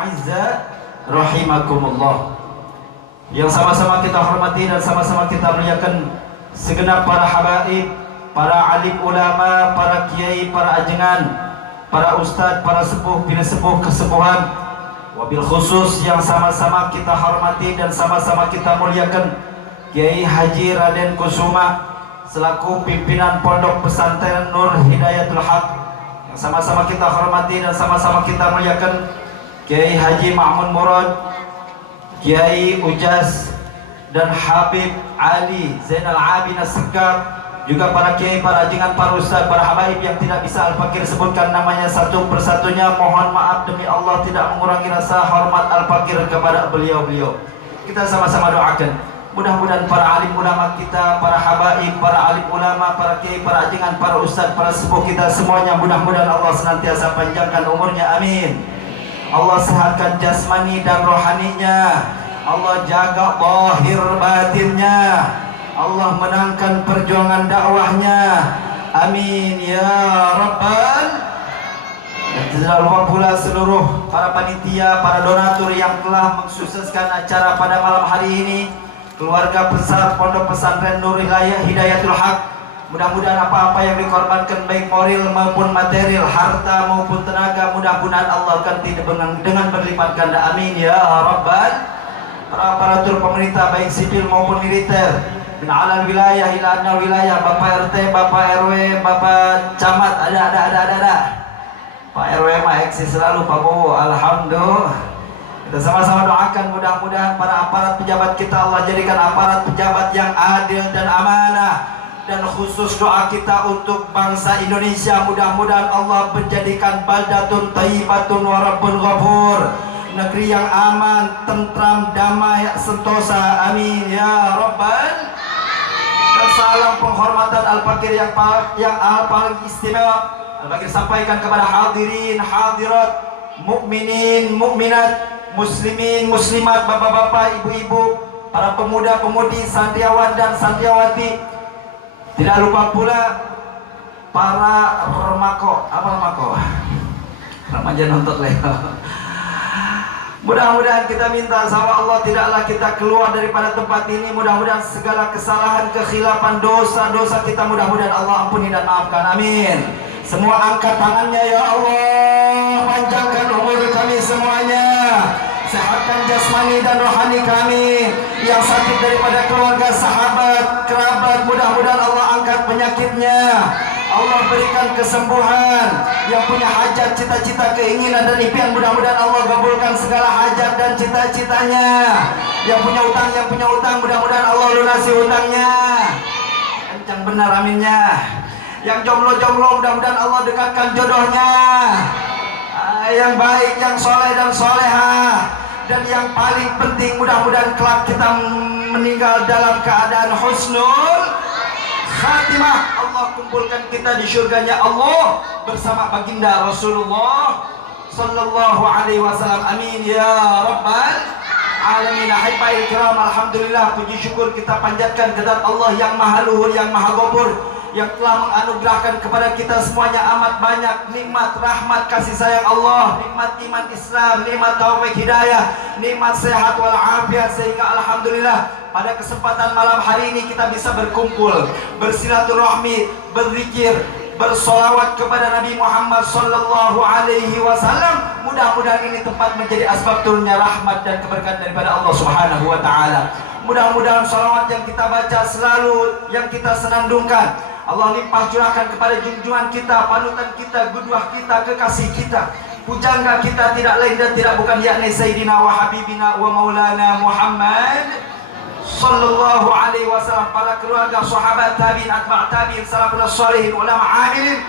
a'izza rahimakumullah. Yang sama-sama kita hormati dan sama-sama kita muliakan segenap para habaib, para alim ulama, para kiai, para ajengan, para ustadz, para sepuh, bina sepuh kesepuhan. Wabil khusus yang sama-sama kita hormati dan sama-sama kita muliakan Kiai Haji Raden Kusuma selaku pimpinan Pondok Pesantren Nur Hidayatul Haq. Yang sama-sama kita hormati dan sama-sama kita muliakan Kiai Haji Ma'mun Murad, Kiai Ujaz dan Habib Ali Zainal Abidin As-Segaf, juga para kiai, para ajengan, para ustaz, para habaib yang tidak bisa Al-Fakir sebutkan namanya satu persatunya. Mohon maaf demi Allah tidak mengurangi rasa hormat Al-Fakir kepada beliau-beliau. Kita sama-sama doakan mudah-mudahan para alim ulama kita, para habaib, para alim ulama, para kiai, para ajengan, para ustaz, para sepuh kita semuanya, mudah-mudahan Allah senantiasa panjangkan umurnya, amin. Allah sehatkan jasmani dan rohaninya, Allah jaga zahir batinnya, Allah menangkan perjuangan dakwahnya, amin ya rabbal. Dan tidak lupa pula seluruh para panitia, para donatur yang telah mensukseskan acara pada malam hari ini, keluarga besar Pondok Pesantren Nur Hidayatul Haq. Mudah-mudahan apa-apa yang dikorbankan baik moral maupun material, harta maupun tenaga, mudah-mudahan Allah ganti dengan berlipat ganda, amin ya rabbal. Para aparatur pemerintah baik sipil maupun militer, min alal wilayah ila anal wilayah, Bapak RT, Bapak RW, Bapak Camat, ada. Pak RW mah eksis selalu, Pak Bowo, alhamdulillah. Kita sama-sama doakan mudah-mudahan para aparat pejabat kita Allah jadikan aparat pejabat yang adil dan amanah. Dan khusus doa kita untuk bangsa Indonesia, mudah-mudahan Allah menjadikan baldatun thayyibatun wa rabbun ghafur, negeri yang aman, tentram, damai, sentosa, amin ya rabbal. Dan salam penghormatan Al-Fakir yang paling istimewa Al-Fakir sampaikan kepada hadirin hadirat, mukminin mukminat, muslimin muslimat, bapak-bapak, ibu-ibu, para pemuda-pemudi, santriawan dan santriawati. Tidak lupa pula para remaja nonton lewat. Mudah-mudahan kita minta sama Allah tidaklah kita keluar daripada tempat ini. Mudah-mudahan segala kesalahan, kekhilafan, dosa-dosa kita mudah-mudahan Allah ampuni dan maafkan, amin. Semua angkat tangannya ya Allah, panjangkan umur kami semuanya, sehatkan jasmani dan rohani kami. Yang sakit daripada keluarga, sahabat, kerabat, mudah-mudahan Allah angkat penyakitnya, Allah berikan kesembuhan. Yang punya hajat, cita-cita, keinginan dan impian, mudah-mudahan Allah kabulkan segala hajat dan cita-citanya. Yang punya utang, mudah-mudahan Allah lunasi utangnya. Kencang benar aminnya. Yang jomblo, mudah-mudahan Allah dekatkan jodohnya. Yang baik, yang soleh dan soleha. Dan yang paling penting, mudah-mudahan kelak kita meninggal dalam keadaan husnul khatimah. Allah kumpulkan kita di surganya Allah bersama baginda Rasulullah sallallahu alaihi wasallam, amin ya rabbal alamin. Ahibahil kiram, alhamdulillah, puji syukur kita panjatkan kepada Allah yang maha luhur, yang maha gopur, yang telah menganugerahkan kepada kita semuanya amat banyak nikmat, rahmat, kasih sayang Allah, nikmat iman Islam, nikmat taufik hidayah, nikmat sehat walafiat, sehingga alhamdulillah pada kesempatan malam hari ini kita bisa berkumpul, bersilaturahmi, berzikir, bersolawat kepada Nabi Muhammad sallallahu alaihi wasallam. Mudah-mudahan ini tempat menjadi asbab turunnya rahmat dan keberkahan daripada Allah subhanahu wa ta'ala. Mudah-mudahan salawat yang kita baca selalu, yang kita senandungkan, Allah limpah curahkan kepada junjungan kita, panutan kita, qudwah kita, kekasih kita, pujangga kita, tidak lain dan tidak bukan yakni Sayyidina wa Habibina wa Maulana Muhammad sallallahu alaihi wasallam, para keluarga, sahabat, tabi'in, atba' tabi'in, salafun sholihin, ulama amilin.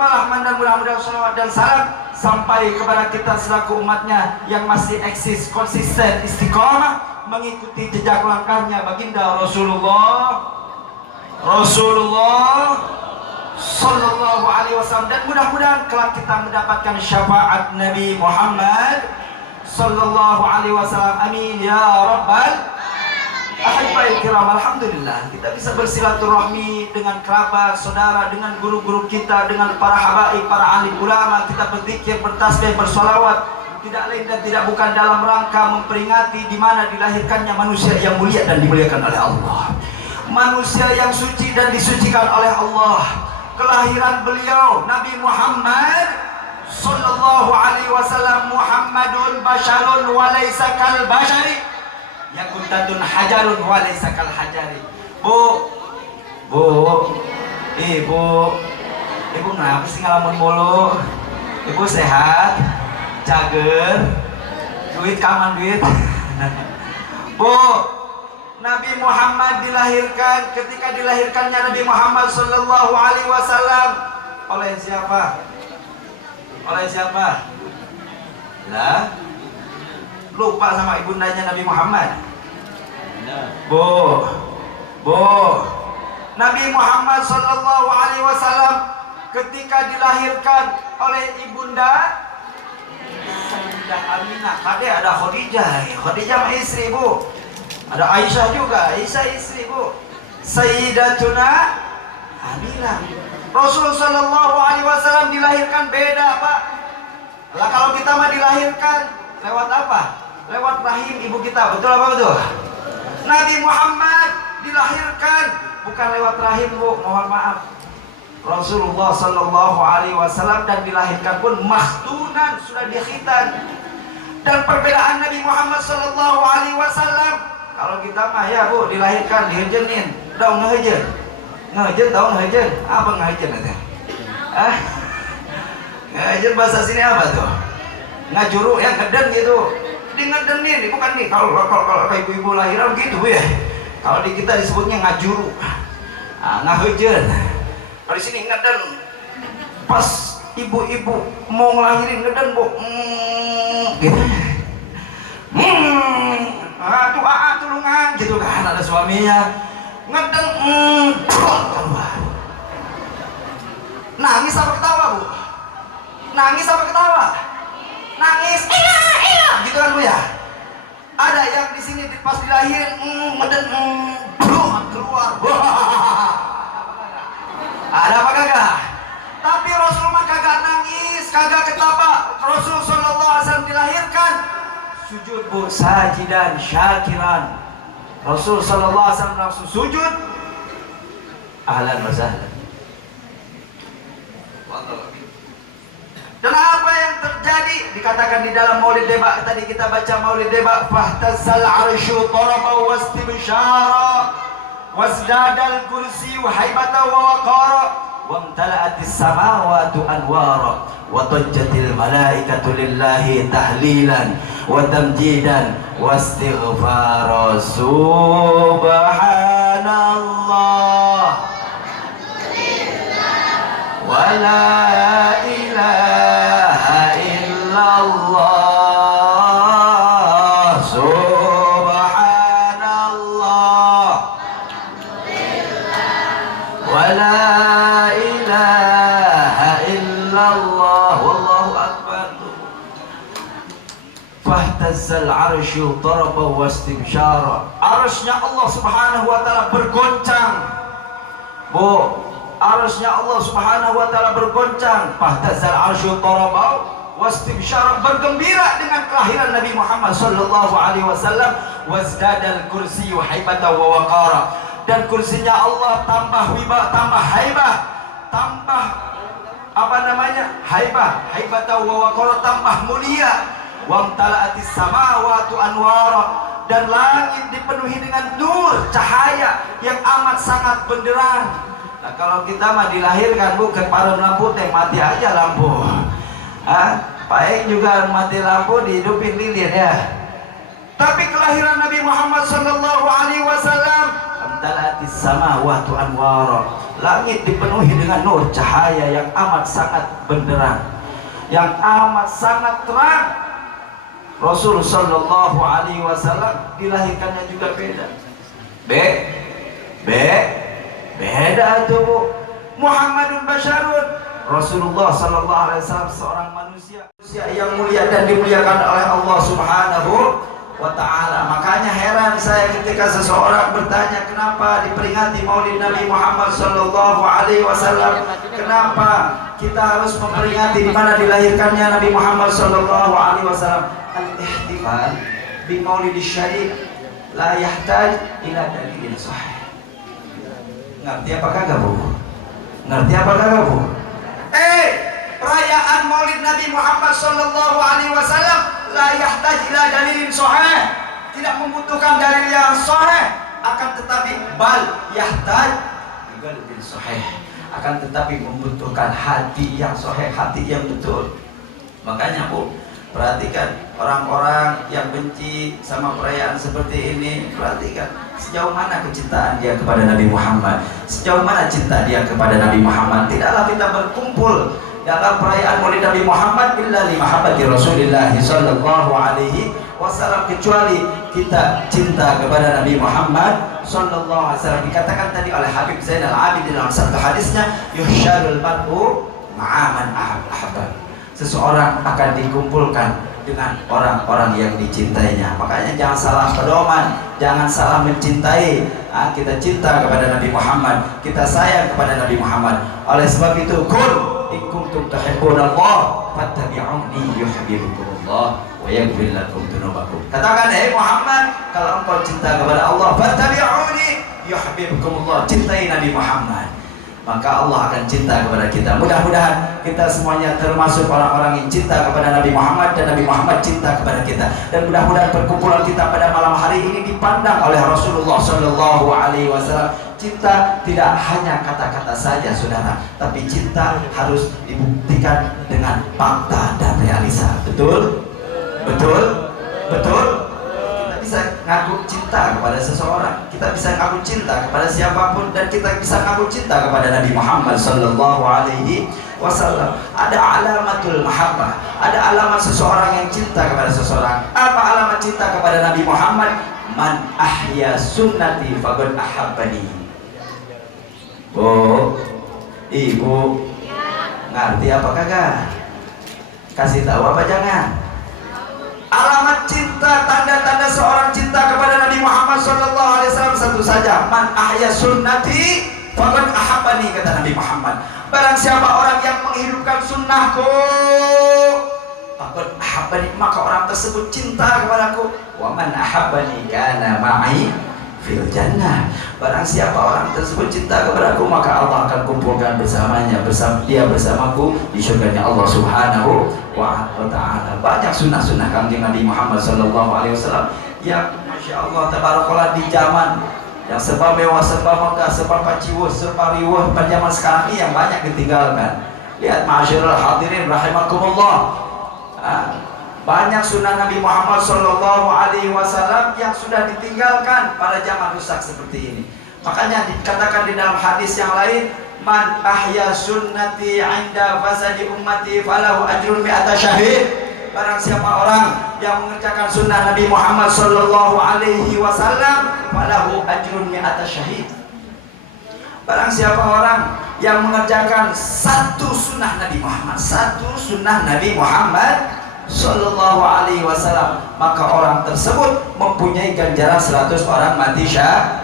Malah dan mudah-mudahan salawat dan salam sampai kepada kita selaku umatnya yang masih eksis, konsisten, istiqamah mengikuti jejak langkahnya baginda Rasulullah sallallahu alaihi wasallam. Dan mudah-mudahan kelak kita mendapatkan syafaat Nabi Muhammad sallallahu alaihi wasallam, amin ya rabbal alamin. Kiram, alhamdulillah kita bisa bersilaturahmi dengan kerabat, saudara, dengan guru-guru kita, dengan para habaib, para alim ulama. Kita berzikir, bertasbih, bersolawat, tidak lain dan tidak bukan dalam rangka memperingati di mana dilahirkannya manusia yang mulia dan dimuliakan oleh Allah, manusia yang suci dan disucikan oleh Allah. Kelahiran beliau Nabi Muhammad sallallahu alaihi wasallam, Muhammadun basyarun wa laisa kal basyari, yakuntatun hajarun wa laisa kal hajari. Ibu kenapa sih ngalamun mulu? Ibu sehat, cager, duit kaman duit. Bu, Nabi Muhammad dilahirkan, ketika dilahirkannya Nabi Muhammad sallallahu alaihi wasallam oleh siapa? Oleh siapa? Lah, lupa sama ibundanya Nabi Muhammad. Bu, Nabi Muhammad sallallahu alaihi wasallam ketika dilahirkan oleh ibunda Sayyidah Aminah. Tadi ada Khadijah mah istri, Bu. Ada Aisyah juga, Aisyah istri, Bu. Sayyidatuna Aminah. Rasul sallallahu alaihi wasallam dilahirkan beda, Pak. Lah kalau kita mah dilahirkan lewat apa? Lewat rahim ibu kita. Betul apa betul? Nabi Muhammad dilahirkan bukan lewat rahim, Bu. Mohon maaf. Rasulullah sallallahu alaihi wasallam dan dilahirkan pun makhtunan, sudah dikhitan. Dan perbedaan Nabi Muhammad sallallahu alaihi wasallam, kalau kita mah ya, Bu, dilahirkan dihejenin, daun ngehejen. Ngehejen tahu ngehejen? Apa ngehejen itu? Ngehejen bahasa sini apa tuh? Ngajuru yang ngeden gitu. Di ngedenin, bukan nih. Kalau ibu-ibu lahiran gitu, Bu ya. Kalau di kita disebutnya ngajuru. Ngehejen. Kalau di sini ngeden, pas ibu-ibu mau ngelahirin ngeden, Bu, gitu. Tulungan gitu kan, ada suaminya ngeden, nangis apa ketawa, Bu? Nangis apa ketawa? Nangis, iya, gitu kan, Bu ya. Ada yang di sini pas dilahirin ngeden, keluar. Ada apa kagak? Tapi Rasul mah kagak nangis, kagak ketawa. Rasul sallallahu alaihi wasallam dilahirkan sujud, Bu, sajidan syakiran. Rasul sallallahu alaihi wasallam langsung sujud. Ahlan wa sahlan. Dan apa yang terjadi? Dikatakan di dalam Maulid Deba, tadi kita baca Maulid Deba, fahtazzal arsyu taraba wastibsyara wasdadal kursi haibata wa waqara wamtala'atis samawati anwara wa tajjatil malaikatu lillahi tahlilan wa tamjidan wastighfara. Subhanallah wa la ilaha illallah. La ilaha illallah, wallahu akbar. Fahtazzal arsyu daraba wastibsyara. Arsy-nya Allah Subhanahu wa taala bergoncang. Bu, arsy-nya Allah Subhanahu wa taala bergoncang. Fahtazzal arsyu daraba wastibsyara, bergembira dengan kelahiran Nabi Muhammad sallallahu alaihi wasallam. Wasdadal kursiyyu haibatan wa waqara. Dan kursinya Allah tambah wibah, tambah haibah, tambah apa namanya? Haibah wa waqara, tambah mulia. Wamtala'atis samawati anwara, dan langit dipenuhi dengan nur, cahaya yang amat sangat benderang. Nah, kalau kita mah dilahirkan, Bu, ke parum lampu teh mati aja lampu. Paeng juga mati lampu dihidupin lilin ya. Tapi kelahiran Nabi Muhammad sallallahu alaihi wasallam, amtalatis samawati anwara, langit dipenuhi dengan nur, cahaya yang amat sangat benderang, yang amat sangat terang. Rasul sallallahu alaihi wasallam dilahirkannya juga beda. Beda tuh, Bu. Muhammadun basyarun. Rasulullah sallallahu alaihi wasallam seorang manusia yang mulia dan dimuliakan oleh Allah Subhanahu wa ta'ala. Makanya heran saya ketika seseorang bertanya kenapa diperingati Maulid Nabi Muhammad sallallahu alaihi wasallam, kenapa kita harus memperingati di mana dilahirkannya Nabi Muhammad sallallahu alaihi wasallam. Al-ihtifal bi maulidis syarif la yahtaj ila dalilin sahih. Ngerti apa kagak, Bu? Ngerti apa kagak, Bu? Perayaan Maulid Nabi Muhammad sallallahu alaihi wasallam la yahtaj ila dalilin sahih. Tidak membutuhkan dalil yang sahih, akan tetapi bal yahtaj ila dalilin sahih. Akan tetapi membutuhkan hati yang sahih, hati yang betul. Makanya, Bu, perhatikan orang-orang yang benci sama perayaan seperti ini. Perhatikan sejauh mana kecintaan dia kepada Nabi Muhammad, sejauh mana cinta dia kepada Nabi Muhammad. Tidaklah kita berkumpul dalam perayaan Maulid Nabi Muhammad illa li mahabbati Rasulillah sallallahu alaihi wasallam, kecuali kita cinta kepada Nabi Muhammad sallallahu alaihi wasallam. Dikatakan tadi oleh Habib Zainal Abidin dalam satu hadisnya, yuhsyarul mar'u ma'a man ahabba. Seseorang akan dikumpulkan dengan orang-orang yang dicintainya. Makanya jangan salah pedoman, jangan salah mencintai. Kita cinta kepada Nabi Muhammad, kita sayang kepada Nabi Muhammad. Oleh sebab itu, kul in kuntum tuhibbunallah fattabi'uni yuhibbukumullah wa yaghfir lakum dzunubakum. Katakan, Muhammad, kalau engkau cinta kepada Allah, fattabi'uni yuhibbukumullah, cintai Nabi Muhammad, maka Allah akan cinta kepada kita. Mudah-mudahan kita semuanya termasuk orang-orang yang cinta kepada Nabi Muhammad dan Nabi Muhammad cinta kepada kita. Dan mudah-mudahan perkumpulan kita pada malam hari ini dipandang oleh Rasulullah sallallahu alaihi wasallam. Cinta tidak hanya kata-kata saja, saudara, tapi cinta harus dibuktikan dengan fakta dan realisa. Betul? Betul? Betul? Bisa ngaku cinta kepada seseorang, kita bisa ngaku cinta kepada siapapun, dan kita bisa ngaku cinta kepada Nabi Muhammad sallallahu alaihi wasallam. Ada alamatul mahabbah, ada alamat seseorang yang cinta kepada seseorang. Apa alamat cinta kepada Nabi Muhammad? Man ahya sunnati faqad ahabbani. Bu, Ibu, ngerti apa kagak? Kasih tahu apa jangan? Alamat cinta, tanda-tanda seorang cinta kepada Nabi Muhammad sallallahu alaihi wasallam satu saja, man ahya sunnati faqad ahabbani, kata Nabi Muhammad. Barang siapa orang yang menghidupkan sunnahku, faqad ahabbani, maka orang tersebut cinta kepadaku. Wa man ahabbani kana ma'i fil jannah. Barang siapa orang tersebut cinta kepadaku, maka Allah akan kumpulkan bersamanya, dia bersamaku di surganya Allah subhanahu wa ta'ala. Banyak sunnah-sunnah kanjeng Nabi Muhammad sallallahu alaihi wasallam yang masya Allah tabarakallah di zaman yang serba mewah, serba megah, serba paciwuh, serba riwuh pada zaman sekarang ini yang banyak ditinggalkan. Lihat ma'asyiral hadirin rahimakumullah, banyak sunnah Nabi Muhammad sallallahu alaihi wasallam yang sudah ditinggalkan pada zaman rusak seperti ini. Makanya dikatakan di dalam hadis yang lain, man ahya sunnati 'inda fasadi ummati falahu ajrun mi'ata syahid. Barang siapa orang yang mengerjakan sunnah Nabi Muhammad sallallahu alaihi wasallam, falahu ajrun mi'ata syahid. Barang siapa orang yang mengerjakan satu sunnah Nabi Muhammad, satu sunnah Nabi Muhammad sallallahu alaihi wasallam, maka orang tersebut mempunyai ganjaran 100 orang mati syahid.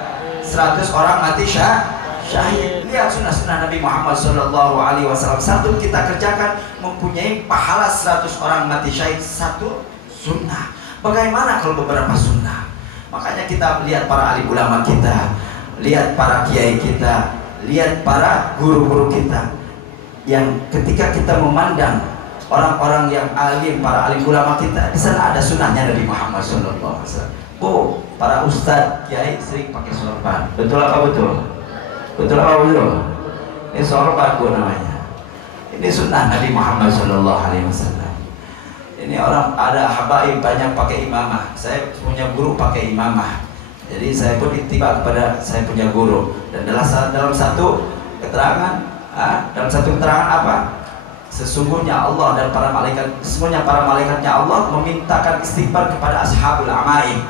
Lihat sunnah-sunnah Nabi Muhammad sallallahu alaihi wasallam, satu kita kerjakan mempunyai pahala 100 orang mati syahid, satu sunnah. Bagaimana kalau beberapa sunnah? Makanya kita lihat para alim ulama kita, lihat para kiai kita, lihat para guru-guru kita, yang ketika kita memandang orang-orang yang alim, para alim ulama kita, di sana ada sunnahnya Nabi Muhammad sallallahu alaihi wasallam. Bu, para ustadz, kiai sering pakai sorban. Betul apa betul? Betul apa betul? Ini sorban, Bu, namanya. Ini sunnah Nabi Muhammad sallallahu alaihi wasallam. Ini orang ada habaib banyak pakai imamah. Saya punya guru pakai imamah. Jadi saya pun ittiba kepada saya punya guru. Dan dalam satu keterangan, apa? Sesungguhnya Allah dan para malaikat, sesungguhnya para malaikatnya Allah memintakan istighfar kepada ashabul amaim,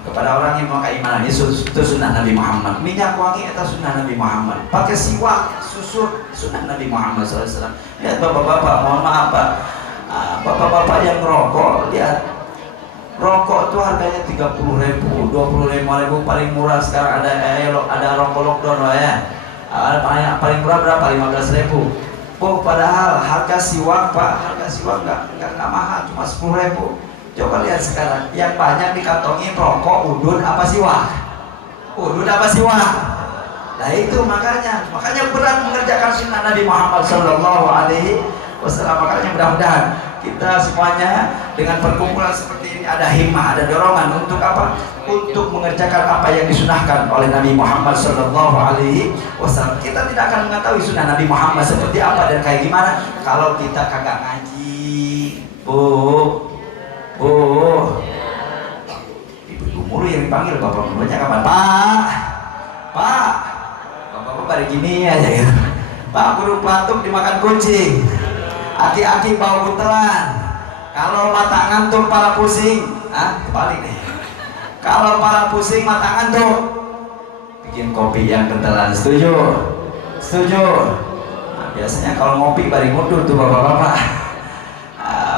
kepada orang yang memakai iman. Itu sunnah Nabi Muhammad. Minyak wangi itu sunnah Nabi Muhammad. Pakai siwak, susur, sunnah Nabi Muhammad SAW. Lihat bapak-bapak, mohon maaf Pak, bapak-bapak yang merokok, lihat rokok itu harganya 30.000, 25.000, paling murah sekarang ada rokok lockdown ya. Paling murah berapa? 15.000. Oh padahal harga siwak Pak, harga siwak nggak mahal, cuma 10.000. Coba lihat sekarang, yang banyak dikantongin rokok, udun apa siwak? Udun apa siwak? Nah itu makanya berat mengerjakan sunnah Nabi Muhammad Sallallahu Alaihi Wasallam. Makanya mudah-mudahan kita semuanya dengan perkumpulan seperti ini ada himmah, ada dorongan untuk apa? Untuk mengerjakan apa yang disunahkan oleh Nabi Muhammad Sallallahu Alaihi Wasallam. Kita tidak akan mengetahui sunnah Nabi Muhammad seperti apa dan kayak gimana kalau kita kagak ngaji. Ibu-ibu mulu yang dipanggil, bapak banyak kapan? Pak, bapak pada gini aja gitu. Pak, burung pelatuk dimakan kucing, aki-aki bau buntelan. Kalau mata ngantuk para pusing, balik deh. Kalau para pusing mata ngantuk, bikin kopi yang kentelan. Setuju? Nah, biasanya kalau ngopi bari mundur tuh bapak-bapak.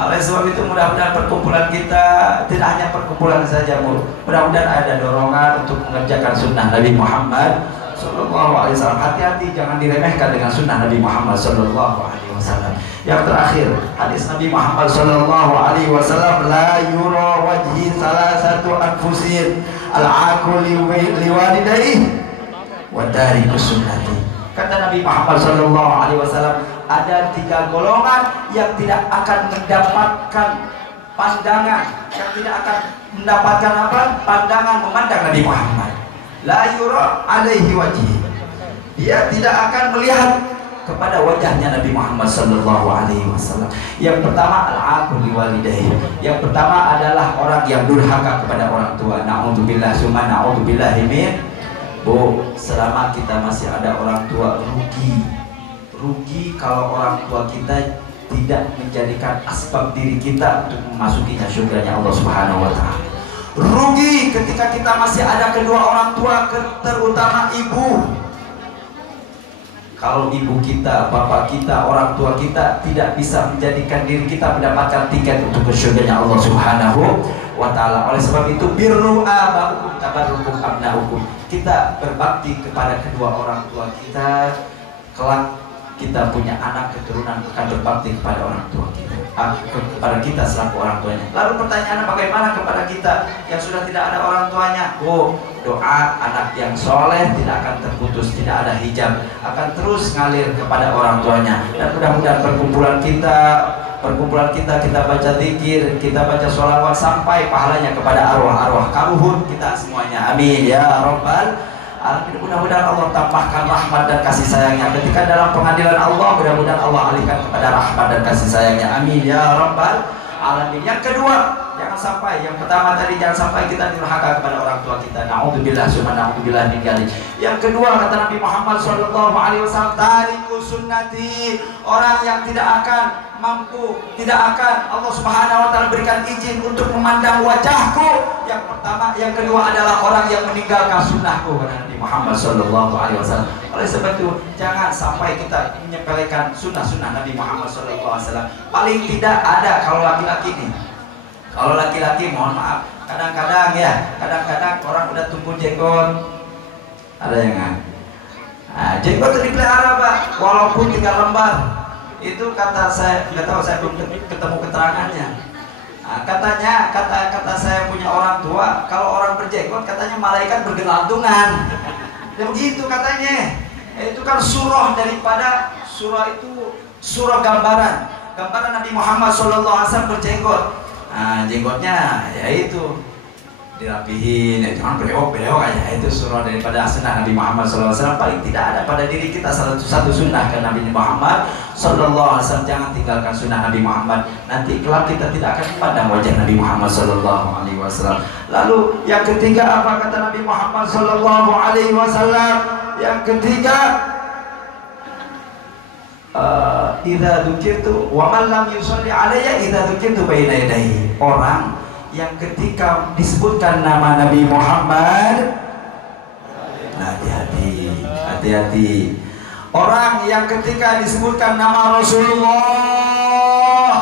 Oleh sebab itu mudah-mudahan perkumpulan kita tidak hanya perkumpulan saja, mudah-mudahan ada dorongan untuk mengerjakan sunnah Nabi Muhammad Sallallahu Alaihi Wasallam. Hati-hati, jangan diremehkan dengan sunnah Nabi Muhammad Sallallahu Alaihi Wasallam. Yang terakhir, hadis Nabi Muhammad Sallallahu Alaihi Wasallam, la yura wajhi salasatu anfusin al-aqul liwalidayhi wa tariku sunnati. Kata Nabi Muhammad Sallallahu Alaihi Wasallam, ada 3 golongan yang tidak akan mendapatkan pandangan, yang tidak akan mendapatkan apa? Pandangan memandang Nabi Muhammad. La yura alaihi wajhi. Dia tidak akan melihat kepada wajahnya Nabi Muhammad Sallallahu Alaihi Wasallam. Yang pertama al-aqul liwalidayhi. Yang pertama adalah orang yang durhaka kepada orang tua. Na'udzubillah summa na'udzubillahi min. Selama kita masih ada orang tua, rugi kalau orang tua kita tidak menjadikan asbab diri kita untuk memasukinya surganya Allah Subhanahu wa Ta'ala. Rugi ketika kita masih ada kedua orang tua, terutama ibu. Kalau ibu kita, bapak kita, orang tua kita tidak bisa menjadikan diri kita mendapatkan tiket untuk ke surganya Allah Subhanahu wa Ta'ala. Oleh sebab itu, birru aba'ukum tabarrukum abna'ukum. Kita berbakti kepada kedua orang tua kita, kelak kita punya anak keturunan akan berbakti kepada orang tua kita, kepada kita selaku orang tuanya. Lalu pertanyaannya, bagaimana kepada kita yang sudah tidak ada orang tuanya? Doa anak yang soleh tidak akan terputus, tidak ada hijab, akan terus ngalir kepada orang tuanya. Dan mudah-mudahan perkumpulan kita baca zikir, kita baca sholawat sampai pahalanya kepada arwah-arwah karuhun kita semuanya. Amin ya rabbal alamin. Mudah-mudahan Allah tambahkan rahmat dan kasih sayangnya ketika dalam pengadilan Allah. Mudah-mudahan Allah alihkan kepada rahmat dan kasih sayangnya. Amin ya rabbal alamin. Yang kedua, jangan sampai, yang pertama tadi jangan sampai kita durhaka kepada orang tua kita. Na'udzubillah summa na'udzubillah min dzalik. Yang kedua, kata Nabi Muhammad Sallallahu Alaihi Wasallam, tariku sunnati, orang yang tidak akan mampu, tidak akan Allah Subhanahu wa Ta'ala berikan izin untuk memandang wajahku. Yang pertama, yang kedua adalah orang yang meninggalkan sunnahku, kata Nabi Muhammad Sallallahu Alaihi Wasallam. Oleh sebab itu, jangan sampai kita menyepelekan sunnah-sunnah Nabi Muhammad Sallallahu Alaihi Wasallam. Paling tidak ada kalau laki-laki nih. Kalau laki-laki, mohon maaf, kadang-kadang orang udah tumbuh jenggot, ada yang jenggot itu dipelihara Pak, walaupun 3 lembar. Itu kata saya, nggak tahu, saya belum ketemu keterangannya. Katanya, kata saya punya orang tua, kalau orang berjenggot katanya malaikat bergelantungan. Ya begitu katanya. Itu kan surah daripada surah itu, surah gambaran Nabi Muhammad SAW berjenggot. Jenggotnya ya itu dirapihin, ya jangan beliau aja. Itu surah daripada sunnah Nabi Muhammad SAW. Paling tidak ada pada diri kita satu sunnah ke Nabi Muhammad SAW. Jangan tinggalkan sunnah Nabi Muhammad. Nanti kelak kita tidak akan pandang wajah Nabi Muhammad SAW. Lalu yang ketiga apa kata Nabi Muhammad SAW? Yang ketiga, idza dzukirtu wa man lam yusalli alayya idza dzukirtu baina yadayhi. Orang yang ketika disebutkan nama Nabi Muhammad, hati-hati. Orang yang ketika disebutkan nama Rasulullah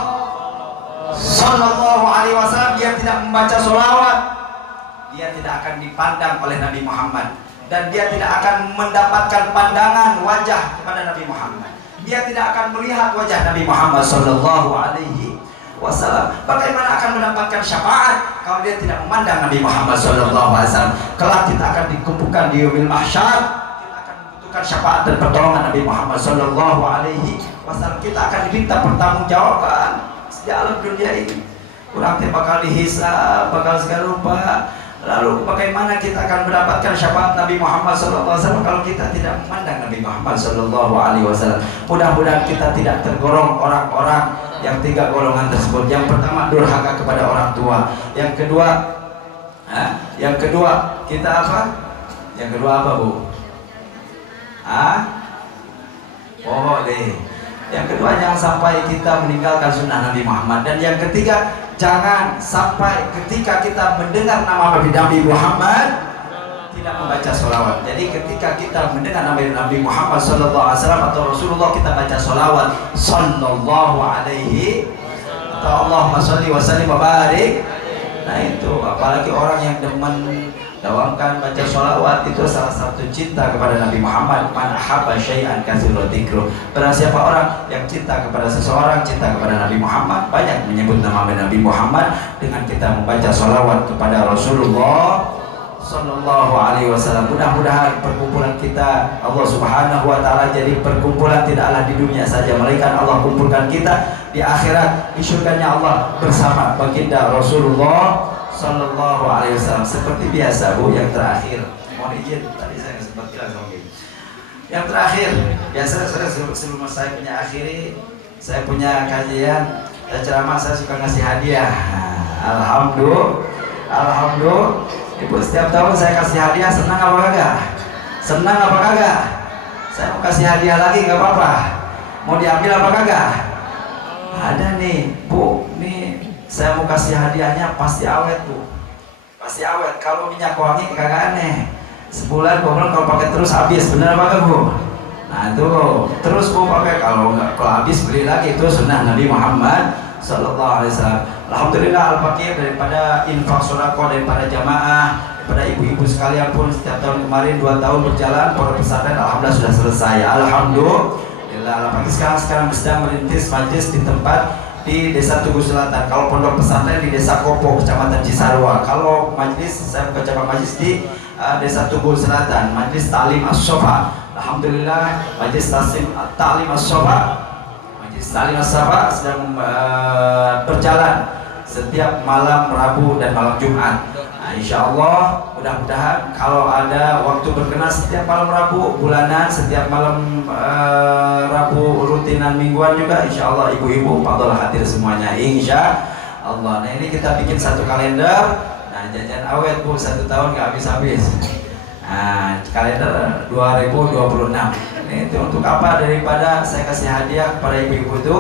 Sallallahu Alaihi Wasallam, dia tidak membaca sholawat, dia tidak akan dipandang oleh Nabi Muhammad, dan dia tidak akan mendapatkan pandangan wajah kepada Nabi Muhammad. dia tidak akan melihat wajah Nabi Muhammad sallallahu alaihi wasallam. Bagaimana akan mendapatkan syafaat kalau dia tidak memandang Nabi Muhammad sallallahu alaihi wasallam? Kelak kita akan dikumpulkan di yaumil mahsyar, kita akan membutuhkan syafaat dan pertolongan Nabi Muhammad sallallahu alaihi wasallam. Kita akan diminta pertanggungjawaban di alam dunia ini. Kurang bakal dihisab, bakal segala rupa. Lalu bagaimana kita akan mendapatkan syafaat Nabi Muhammad SAW kalau kita tidak memandang Nabi Muhammad SAW? Mudah-mudahan kita tidak tergolong orang-orang yang 3 golongan tersebut. Yang pertama, durhaka kepada orang tua. Yang kedua kita apa? Yang kedua apa, Bu? Yang kedua, jangan sampai kita meninggalkan sunnah Nabi Muhammad. Dan yang ketiga, jangan sampai ketika kita mendengar nama Nabi Muhammad tidak membaca sholawat. Jadi ketika kita mendengar nama Nabi Muhammad SAW atau Rasulullah, kita baca sholawat sallallahu alaihi atau Allahumma sholli wa sallim wa barik. Nah itu, apalagi orang yang demen dawamkan baca sholawat, itu salah satu cinta kepada Nabi Muhammad. Man ahabba syai'an katsira dzikru. Barang siapa orang yang cinta kepada seseorang, cinta kepada Nabi Muhammad, banyak menyebut nama Nabi Muhammad dengan kita membaca sholawat kepada Rasulullah sallallahu alaihi wasallam. Mudah-mudahan perkumpulan kita Allah Subhanahu wa taala jadi perkumpulan tidaklah di dunia saja, melainkan Allah kumpulkan kita di akhirat, di surganya Allah bersama baginda Rasulullah sallallahu alaihi wasallam. Seperti biasa, Bu, yang terakhir, mohon izin tadi saya sempat bilang sama Ibu. Yang terakhir, biasa sebelum saya punya akhiri, saya punya kajian, ceramah, saya suka ngasih hadiah. Alhamdulillah, Ibu, setiap tahun saya kasih hadiah. Senang apa kagak? Senang apa kagak? Saya mau kasih hadiah lagi, nggak apa-apa. Mau diambil apa kagak? Ada nih, Bu, nih saya mau kasih hadiahnya pasti awet, Bu. Pasti awet. Kalau minyak wangi kagak aneh. Sebulan, 2 bulan kalau pakai terus habis. Bener apa kagak, Bu? Nah itu terus Bu pakai. Kalau habis beli lagi. Itu sunnah Nabi Muhammad sallallahu alaihi wasallam. Alhamdulillah, al-fakir daripada infak sodako, daripada jamaah, daripada ibu-ibu sekalian pun setiap tahun kemarin 2 tahun berjalan pondok pesantren alhamdulillah sudah selesai. Alhamdulillah. Al-fakir sekarang sedang merintis majlis di tempat di Desa Tugu Selatan. Kalau pondok pesantren di Desa Kopo, Kecamatan Cisarua. Kalau majlis, saya buka cabang majlis di Desa Tugu Selatan, majlis Ta'lim As-Sofa. Alhamdulillah, majlis Ta'lim As-Sofa sedang berjalan setiap malam Rabu dan malam Jumat. Nah, insya Allah mudah-mudahan kalau ada waktu berkenan setiap malam Rabu bulanan, setiap malam Rabu rutinan mingguan juga, insya Allah ibu-ibu fadhol hadir semuanya, insya Allah. Nah ini kita bikin satu kalender. Nah jajan awet, Bu, 1 tahun nggak habis-habis. Nah, kalender 2026. Ini itu untuk apa? Daripada saya kasih hadiah kepada ibu-ibu itu,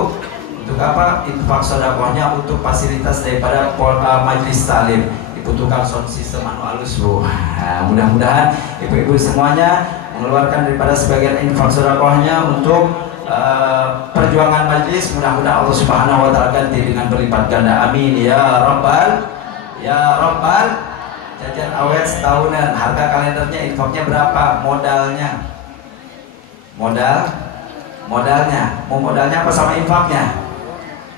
untuk apa? Infak sedekahnya untuk fasilitas daripada majelis talim. Dibutuhkan sound system halus, Bu. Nah, mudah-mudahan ibu-ibu semuanya mengeluarkan daripada sebagian infak sedekahnya untuk perjuangan majelis. Mudah-mudahan Allah Subhanahu wa taala ganti dengan berlipat ganda. Amin ya rabbal. Jajan awet setahunan, harga kalendernya, infaknya berapa? Modalnya mau modalnya apa sama infaknya?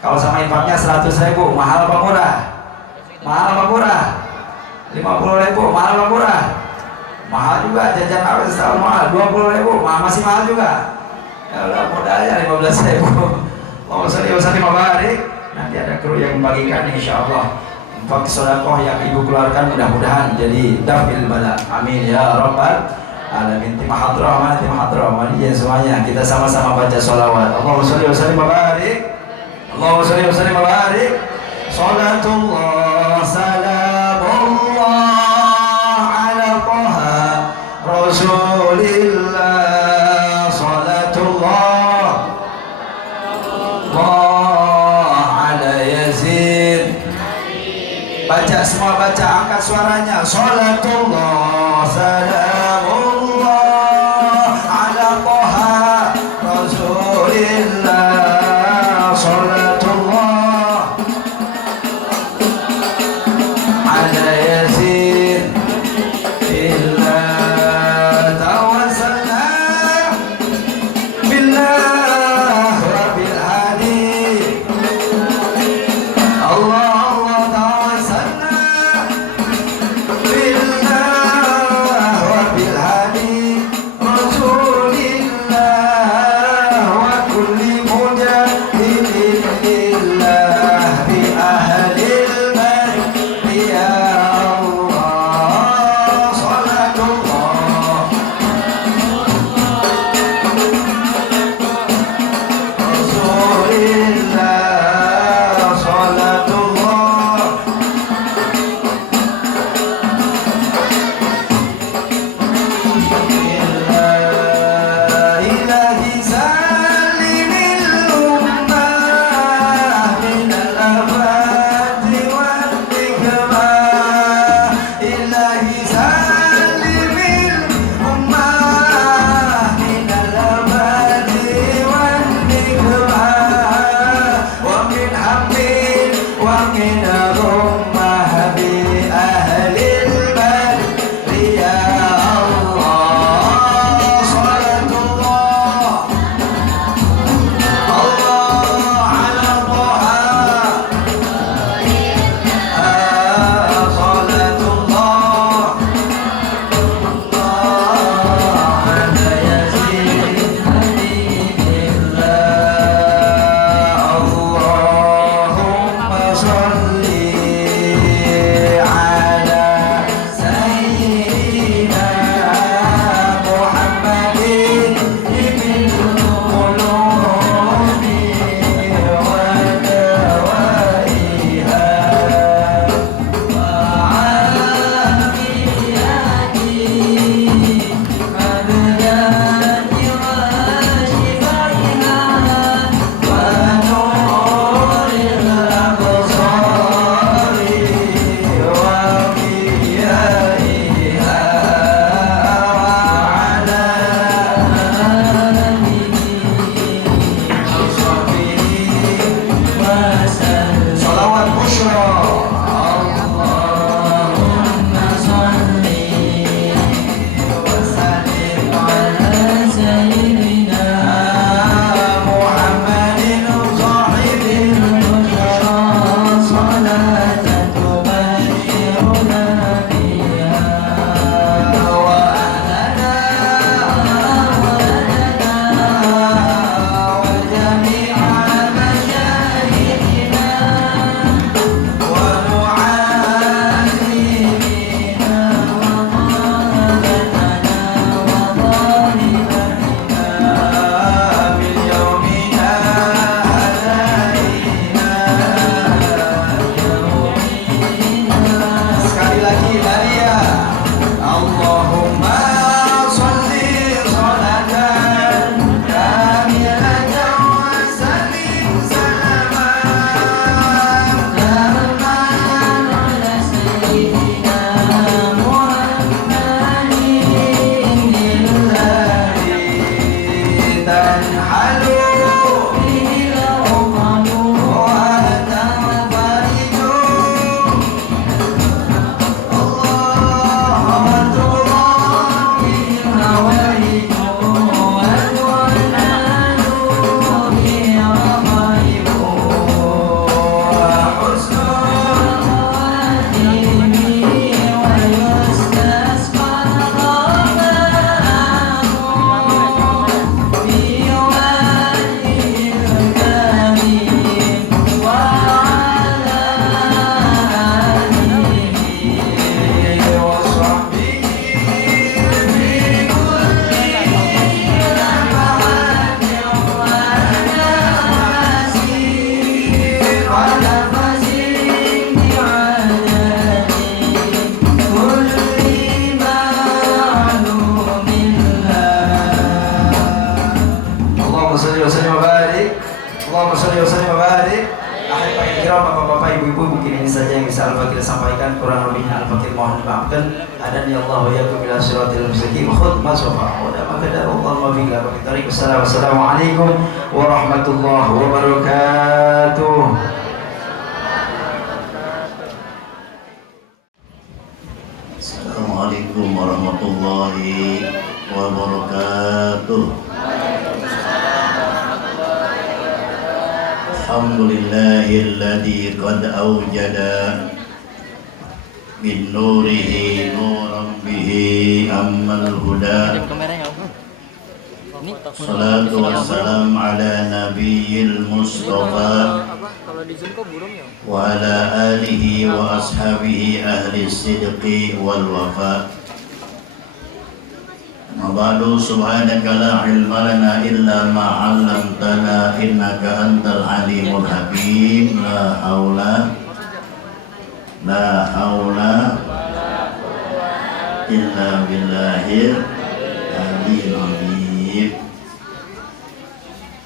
Kalau sama infaknya 100.000, mahal apa murah? 50.000, mahal apa murah? Mahal juga. Jajan awet setahun mahal, 20.000, masih mahal juga. Ya udah, modalnya 15.000. Allahumma sholli wa sallim wa barik. Nanti ada kru yang membagikan insyaallah. Infak sedekah yang ibu keluarkan mudah-mudahan jadi dafil bala. Amin ya rabbal alamin. Timah hadrah mari semuanya kita sama-sama baca sholawat. Allahumma sholli wa sallim wa barik. Allahumma sholli wa sallim wa barik. Salatullah salamullah ala taha rasulillah. Salatullah ala yazid. Baca semua, baca, angkat suaranya. Salatullah salamullah ala taha rasulillah. Salatullah ala yazid. Illa tawassalna billah kurang lebihnya al-fakir mohon dimaafkan. Adani Allah wa yakum ila siratil mustaqim khutbah sofa wa ma qadara Allah ma fi la tariq. Wassalamualaikum warahmatullahi wabarakatuh. Assalamualaikum warahmatullahi wabarakatuh. Alhamdulillahilladzi qad awjada min nurihi nuran bihi ammal huda. Salatu wassalam ala nabiyil mustafa wa ala alihi wa ashabihi ahli sidqi wal wafa. Mabadu subhanaka la ilma lana illa ma 'allamtana innaka antal alimul hakim. La haula illa billahil aliyil azim.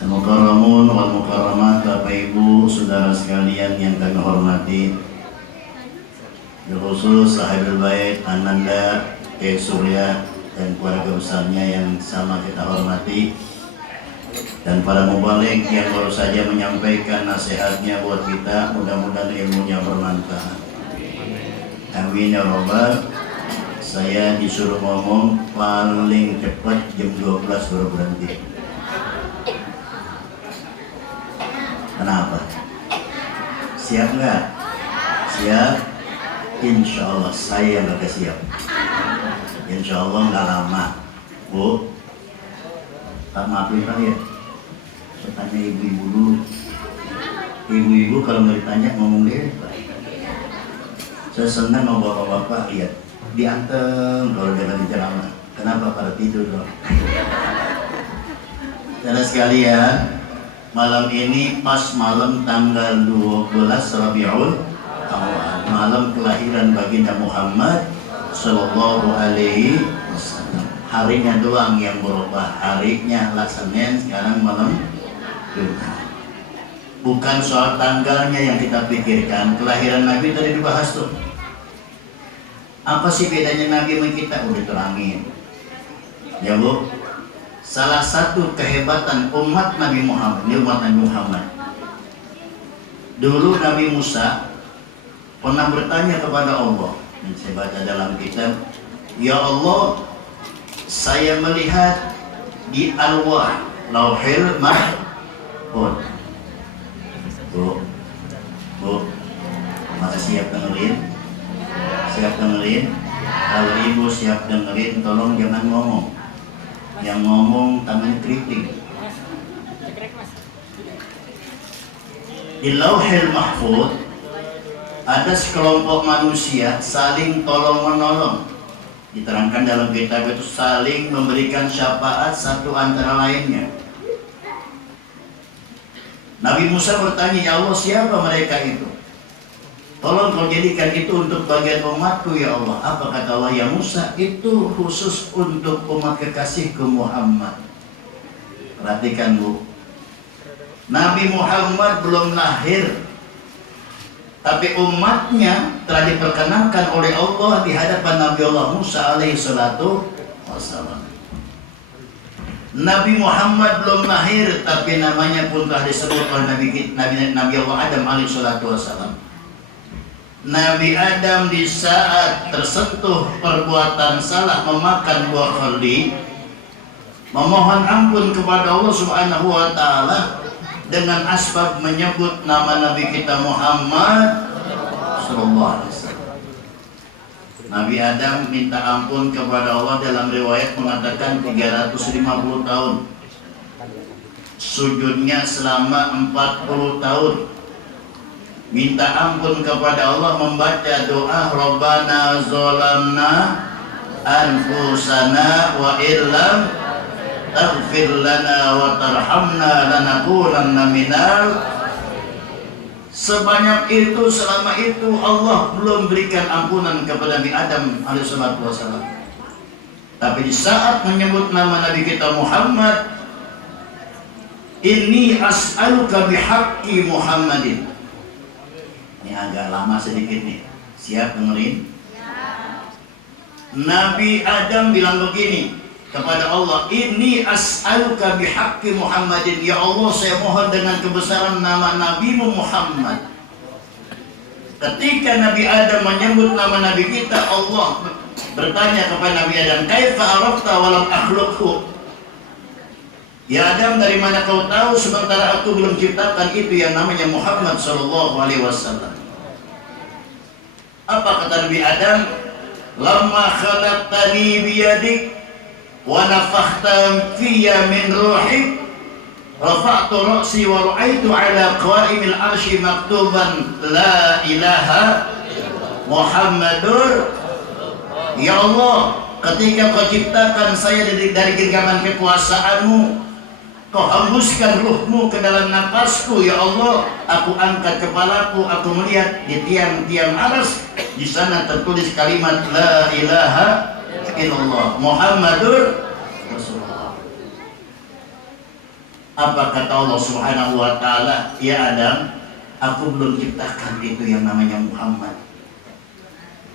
Al-mukarramun wal mukarramat, Bapak Ibu saudara sekalian yang kami hormati, khusus Sahibul Bait Ananda K. Surya dan keluarga besarnya yang sama kita hormati, dan para mubalik yang baru saja menyampaikan nasihatnya buat kita, mudah-mudahan ilmunya bermanfaat. Amin ya rabbal. Saya disuruh ngomong paling cepat jam 12 baru berhenti. Kenapa? Siap nggak? Siap? Insya Allah saya nggak siap. Insya Allah nggak lama. Bu, tak maafin Pak ya. Saya tanya ibu-ibu dulu. Ibu-ibu kalau nggak ditanya ngomong deh Pak. Saya senang sama bapak-bapak, lihat diantem kalau jangan ceramah. Kenapa? Pada tidur dong. Saudara sekalian, malam ini pas malam tanggal 12 Rabiul Awal, malam kelahiran baginda Muhammad Sallallahu Alaihi Wasallam. Harinya doang yang berubah, harinya lah Senin, sekarang malam Jumat. Bukan soal tanggalnya yang kita pikirkan. Kelahiran Nabi tadi dibahas tuh. Apa sih bedanya Nabi sama kita? Udah terangin. Ya Bu, salah satu kehebatan umat Nabi Muhammad, ini umat Nabi Muhammad. Dulu Nabi Musa pernah bertanya kepada Allah. Dan saya baca dalam kitab, ya Allah, saya melihat di alwah lauhil mahfuz. Bu, masa siap dengerin? Siap dengerin? Kalau ibu siap dengerin, tolong jangan ngomong. Yang ngomong tangan keriting. Di lauhil mahfuz ada sekelompok manusia saling tolong-menolong. Diterangkan dalam kitab itu saling memberikan syafaat satu antara lainnya. Nabi Musa bertanya, ya Allah, siapa mereka itu? Tolong kau jadikan itu untuk bagian umatku ya Allah. Apa kata Allah? Ya Musa, itu khusus untuk umat kekasihku Muhammad. Perhatikan Bu, Nabi Muhammad belum lahir, tapi umatnya telah diperkenankan oleh Allah di hadapan Nabi Allah Musa alaihi salatu wassalam. Nabi Muhammad belum lahir, tapi namanya pun telah disebut oleh Nabi Allah Adam alaihi salatu wassalam. Nabi Adam di saat tersentuh perbuatan salah memakan buah khaldi, memohon ampun kepada Allah Subhanahu wa taala dengan asbab menyebut nama Nabi kita Muhammad sallallahu alaihi wasallam. Nabi Adam minta ampun kepada Allah, dalam riwayat mengatakan 350 tahun. Sujudnya selama 40 tahun. Minta ampun kepada Allah, membaca doa Rabbana zolamna anfusana wa illam taghfir lana wa tarhamna lanakunanna minal. Sebanyak itu, selama itu Allah belum berikan ampunan kepada Nabi Adam alaihissalatu wassalam. Tapi di saat menyebut nama Nabi kita Muhammad, inni as'aluka bihaqqi Muhammadin. Ini agak lama sedikit nih. Siap dengerin? Nabi Adam bilang begini kepada Allah, inni as'aluka bihaqqi Muhammadin. Ya Allah, saya mohon dengan kebesaran nama Nabimu Muhammad. Ketika Nabi Adam menyebut nama Nabi kita, Allah bertanya kepada Nabi Adam, kaifa arafta walam akhluqhu? Ya Adam, dari mana kau tahu sementara aku belum ciptakan itu yang namanya Muhammad sallallahu alaihi wasallam? Apa kata Nabi Adam? Lamma khalaqtani biyadik wa nafakhta fiyya min ruhik rafa'tu ra'si wa ra'aitu ala qa'imil arsy maktuban la ilaha Muhammadur. Ya Allah, ketika kau ciptakan saya dari genggaman kekuasaanmu, kau hembuskan ruhmu ke dalam napasku, ya Allah. Aku angkat kepalaku, aku melihat di tiang-tiang aras, di sana tertulis kalimat la ilaha illallah Muhammadur Rasulullah. Apa kata Allah Subhanahu wa taala? Ya Adam, aku belum ciptakan itu yang namanya Muhammad.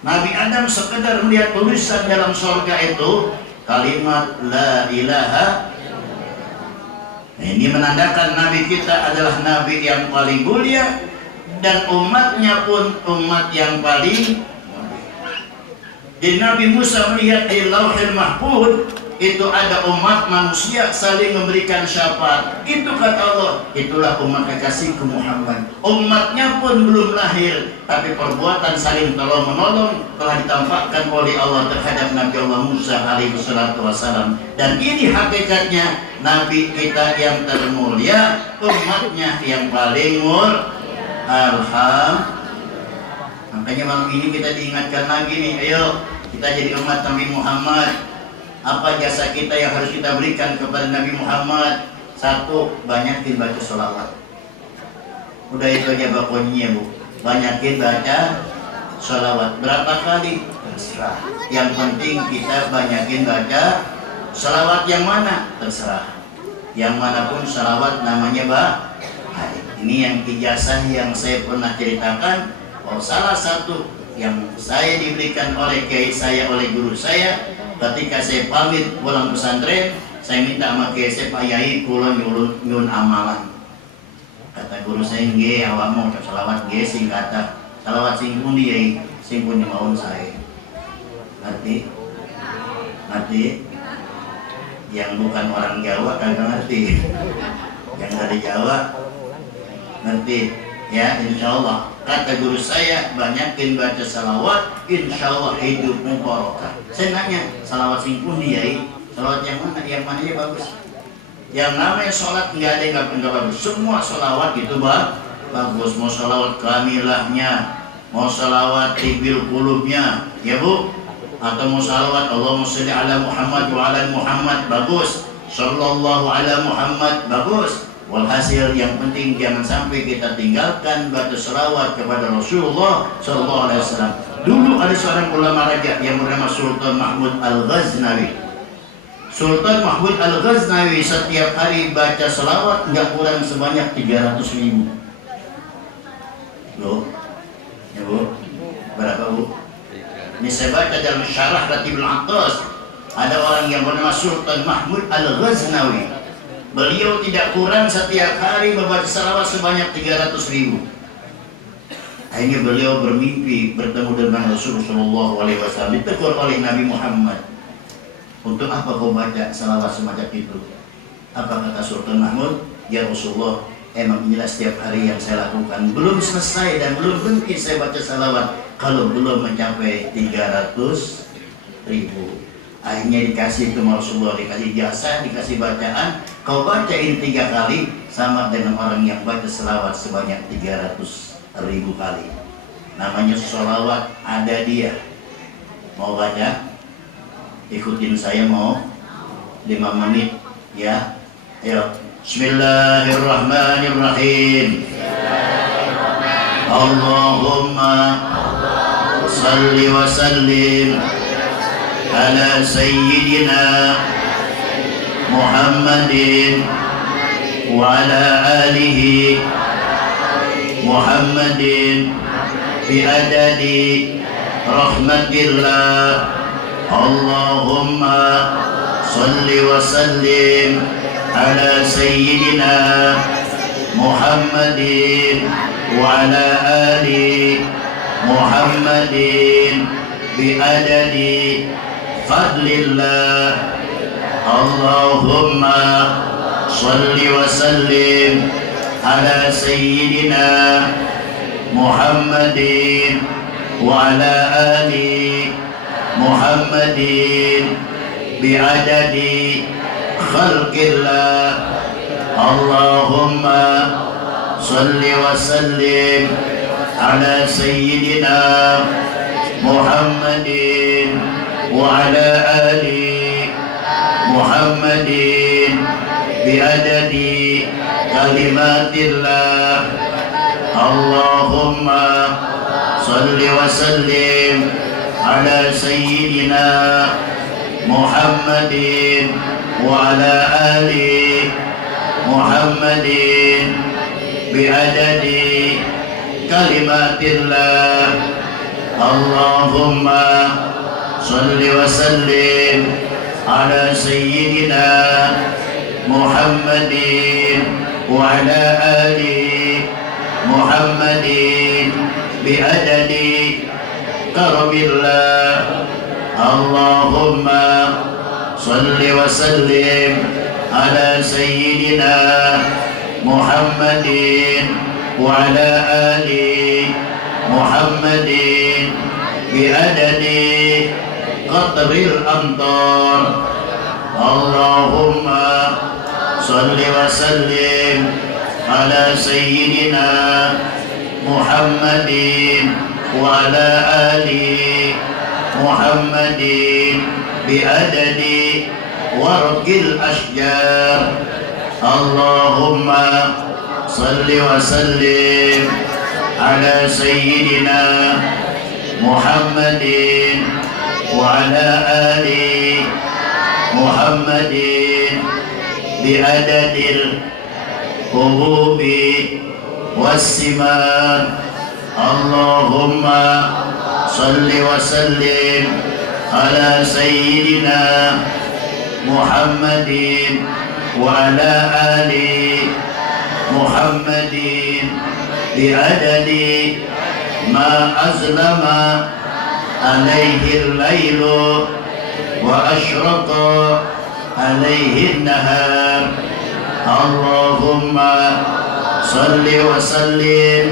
Nabi Adam sekedar melihat tulisan dalam surga itu kalimat la ilaha. Ini menandakan Nabi kita adalah Nabi yang paling mulia dan umatnya pun umat yang paling mulia. Jadi Nabi Musa melihat di Lauhil Mahfuz itu ada umat manusia saling memberikan syafaat. Itu kata Allah, itulah umat kekasihku Muhammad. Umatnya pun belum lahir, tapi perbuatan saling tolong menolong telah ditampakkan oleh Allah terhadap Nabi Allah Musa alaihi salatu wasalam. Dan ini hakikatnya Nabi kita yang termulia, umatnya yang paling mulia. Alhamdulillah. Makanya malam ini kita diingatkan lagi nih, ayo kita jadi umat Nabi Muhammad. Apa jasa kita yang harus kita berikan kepada Nabi Muhammad? Satu, banyakin baca sholawat. Udah itu aja bakonnya bu. Banyakin baca sholawat. Berapa kali? Terserah. Yang penting kita banyakin baca sholawat. Yang mana? Terserah. Yang manapun sholawat namanya baik. Ini yang ijazah yang saya pernah ceritakan. Oh, salah satu yang saya diberikan oleh kiai saya, oleh guru saya, ketika saya pamit pulang pesantren, saya minta sama kiai saya, Pak Yai kula nyuwun amalan. Kata guru saya, nggih awak mau selawat nggih sing kata. Selawat sing pundi Yai? Sing punya mawon saya. Ngerti? Ngerti? Yang bukan orang Jawa kagak ngerti. Yang dari Jawa ngerti? Ya, insya Allah. Kata guru saya, banyakin baca salawat, insya Allah hidupmu barokah. Saya nanya, salawat sing pundi Yai? Salawat yang mana? Yang mananya bagus? Yang namanya sholat nggak ada yang nggak bagus. Semua salawat itu bagus. Mau salawat kamilahnya, mau salawat tibil qulubnya, ya bu? Atau mau salawat Allahumma sholli ala Muhammad wa ala Muhammad, bagus. Sallallahu ala Muhammad, bagus. Walhasil yang penting jangan sampai kita tinggalkan baca selawat kepada Rasulullah Sallallahu Alaihi Wasallam. Dulu ada seorang ulama raja yang bernama Sultan Mahmud Al-Ghaznawi. Sultan Mahmud Al-Ghaznawi setiap hari baca selawat nggak kurang sebanyak 300.000. Loh, ya bu, berapa bu? Ini saya baca dalam Syarah Ratibul Atas. Ada orang yang bernama Sultan Mahmud Al-Ghaznawi. Beliau tidak kurang setiap hari membaca salawat sebanyak 300.000. Akhirnya beliau bermimpi bertemu dengan Rasulullah SAW. Ditegur oleh Nabi Muhammad, untuk apa kau baca salawat semacam itu? Apa kata Sultan Mahmud? Ya Rasulullah, emang inilah setiap hari yang saya lakukan. Belum selesai dan belum berhenti saya baca salawat kalau belum mencapai 300.000. Akhirnya dikasih itu Rasulullah, dikasih jasa, dikasih bacaan. Kau baca ini 3 kali sama dengan orang yang baca selawat sebanyak 300.000 kali. Namanya sholawat ada dia. Mau baca? Ikutin saya mau 5 menit ya. Ayo. Bismillahirrahmanirrahim. Allahumma salli wa sallim ala sayyidina Muhammadin wa ala alihi Muhammadin bi adadi rahmatillah. Allahumma salli wa sallim ala sayyidina Muhammadin wa ala ali Muhammadin bi adadi fadlillah. Allahumma صل وسلم على سيدنا محمد وعلى آل محمد بعدد خلق الله. اللهم صل وسلم على سيدنا محمد وعلى آل محمد بعدد كلمات الله. اللهم صل وسلم على سيدنا محمد وعلى آل محمد بعدد كلمات الله. اللهم صل وسلم على سيدنا محمد وعلى آل محمد بعدد كرم الله. اللهم صل وسلم على سيدنا محمد وعلى آل محمد بعدد قطر الأمطار. اللهم صل وسلم على سيدنا محمد وعلى آل محمد بعدد ورق الأشجار. اللهم صل وسلم على سيدنا محمد وعلى آل محمد بعدد الحبوب والثمار. اللهم صل وسلم على سيدنا محمد وعلى آل محمد بعدد ما أظلم عليه الليل وأشرق عليه النهار. اللهم صل وسلم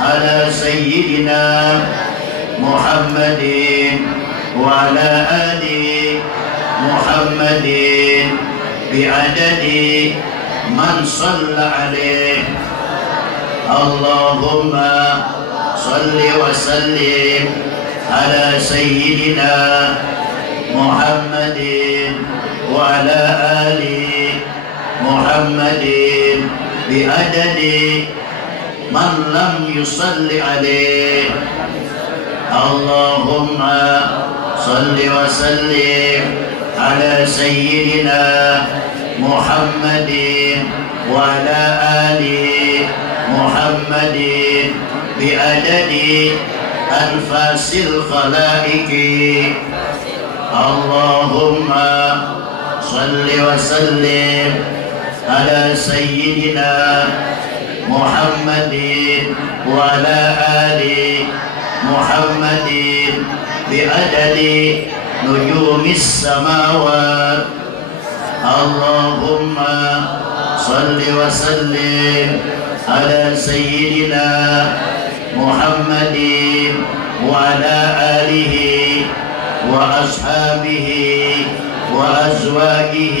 على سيدنا محمد وعلى آل محمد بعدد من صلى عليه. اللهم صل وسلم على سيدنا محمد وعلى آل محمد بعدد من لم يصل عليه. اللهم صل وسلم على سيدنا محمد وعلى آل محمد بعدد أنفاس الخلائق. اللهم صل وسلم على سيدنا محمد وعلى آل محمد بعدد نجوم السماوات. اللهم صل وسلم على سيدنا محمد وعلى آله وأصحابه وأزواجه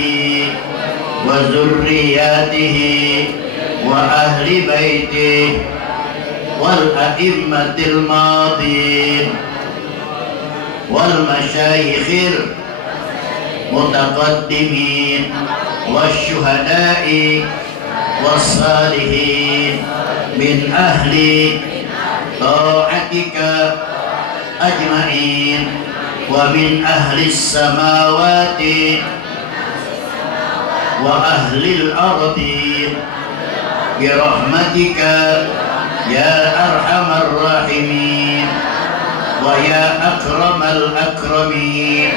وذرياته وأهل بيته والأئمة الماضين والمشايخ المتقدمين والشهداء والصالحين من أهل طاعتك أجمعين ومن أهل السماوات وأهل الأرض برحمتك يا أرحم الراحمين ويا أكرم الأكرمين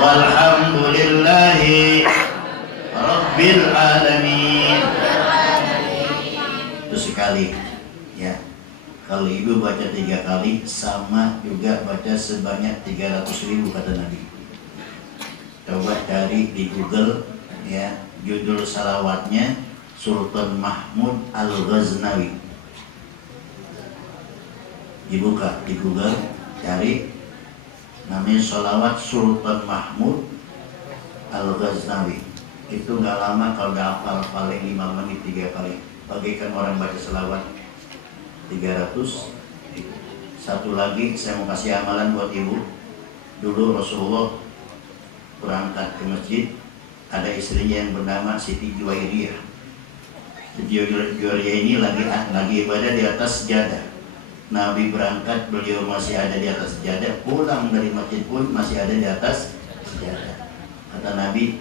والحمد لله رب العالمين. Itu sekali ya. Kalau ibu baca 3 kali sama juga baca sebanyak 300.000 kata Nabi. Coba cari di Google ya, Judul salawatnya Sultan Mahmud Al-Ghaznawi. Dibuka di Google, cari namanya salawat Sultan Mahmud Al-Ghaznawi. Itu nggak lama kalau udah hafal, paling 5 menit 3 kali. Bagikan orang baca salawat 300. Satu lagi saya mau kasih amalan buat ibu. Dulu Rasulullah berangkat ke masjid, ada istrinya yang bernama Siti Juwairiyah. Siti Juwairiyah ini lagi ibadah di atas sejadah. Nabi berangkat, beliau masih ada di atas sejadah. Pulang dari masjid pun masih ada di atas sejadah. Kata Nabi,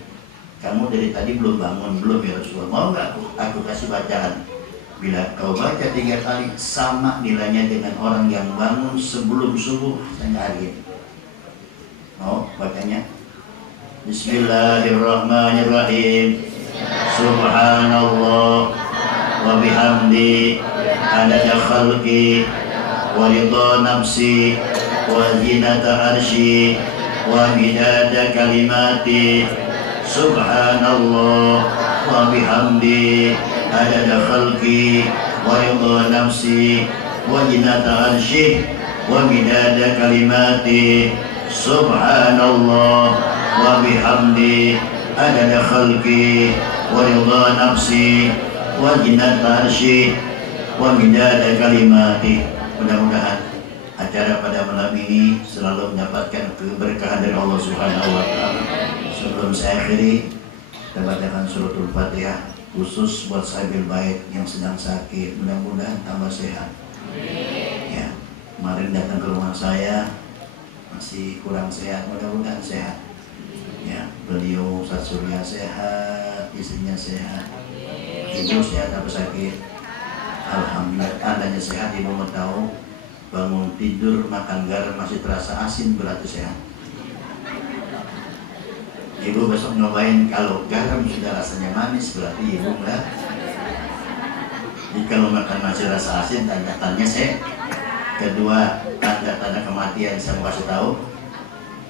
kamu dari tadi belum bangun, belum ya Rasulullah? Mau nggak aku kasih bacaan? Bila kau baca 3 kali, sama nilainya dengan orang yang bangun sebelum subuh sehari. Mau bacanya? Bismillahirrahmanirrahim. Subhanallah wa bihamdi adada khalqi wa ridha nafsi wa zinata arshi wa midada kalimati. Subhanallah wa bihamdi adada khalqi wa ridha nafsi wa zinata arshi wa midada kalimati. Subhanallah wa bihamdi adada khalqi wa ridha nafsi wa zinata arshi wa midada kalimati. Mudah-mudahan acara pada malam ini selalu mendapatkan keberkahan dari Allah Subhanahu wa taala. Sebelum saya akhiri, kita bacakan suratul Fatihah khusus buat sahabil bait yang sedang sakit, mudah-mudahan tambah sehat. Ya, kemarin datang ke rumah saya masih kurang sehat, mudah-mudahan sehat. Ya, beliau Ustaz Surya sehat, istrinya sehat. Ibu sehat apa sakit? Alhamdulillah, tandanya sehat. Ibu mau tahu, bangun tidur makan garam masih terasa asin, berarti sehat. Ibu besok nyobain, kalau garam sudah rasanya manis, berarti ibu enggak. Jika kalau makan masih rasa asin, tanda-tandanya sehat. Kedua, tanda-tanda kematian saya mau kasih tahu.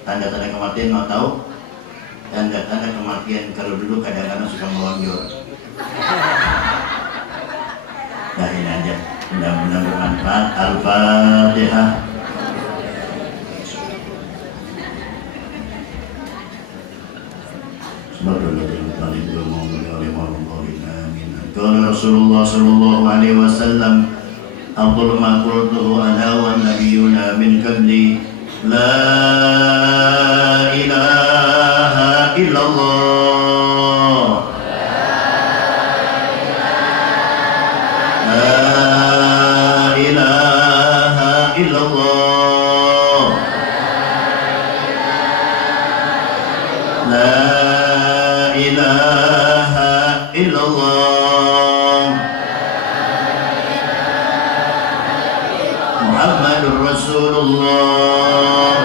Tanda-tanda kematian mau tahu? Tanda-tanda kematian kalau dulu kadang-kadang suka melonjor. Nah ini aja, mudah-mudahan bermanfaat. Al-Fatihah. Qala Rasulullah sallallahu alaihi wasallam, afdalu ma qultuhu ana wan nabiyyuna min qabli, la ilaha illallah. La ilaha illallah. La ilaha illallah. Muhammadur Rasulullah.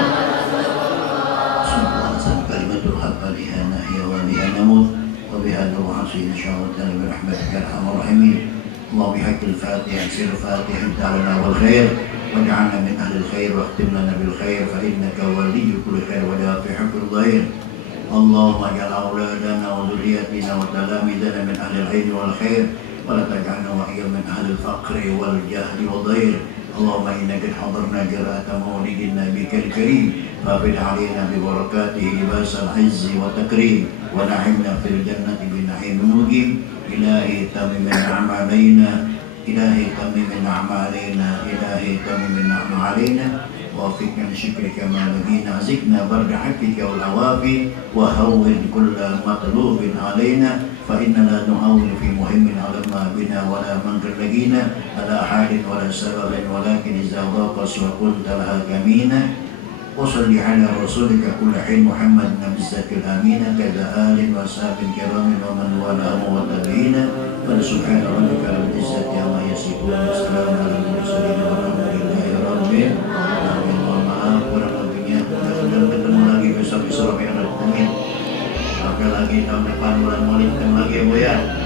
Subhanallah, kalimatul haqq biha nahya wa biha namut wa biha nuhasi insyaallah bi rahmatika arhamar rahimin. اللهم بحق الفاتحة سر الفاتحة تعالى والخير واجعلنا من أهل الخير واختم لنا بالخير فإنك ولي كل خير ودافع كل ضير. اللهم اجعل أولادنا وذرياتنا وتلاميذنا من أهل العلم والخير ولا تجعلنا وإياهم من أهل الفقر والجهل والضير. اللهم إنك حضرنا جراءة مولد نبيك الكريم فابد علينا ببركاته لباس العز والتكريم ونعمنا في الجنة بنعيم مقيم. إلهي تمم النعم علينا، إلهي تمم النعم علينا، إلهي تمم النعم علينا، ووفقنا لشكرك ما لقينا، زدنا برد حقك والعوافي وهون كل مطلوب علينا، فإننا نهون في مهم على ما بنا ولا منكر لقينا على حال ولا سبب، ولكن إذا ضاقت وكنت لها كمينا. وصل على رسولك كل حين محمد نبي الأمين كذا آل وصحب الكرام ومن والاه والتابعين. فسبحان ربك رب العزة عما يصفون وسلام على المرسلين والحمد لله رب العالمين. Maaf kurang lebihnya, mudah-mudahan ketemu lagi besok Isra Mi'raj. Amin. Sampai lagi tahun depan bulan Maulid, ketemu lagi ya Bu ya.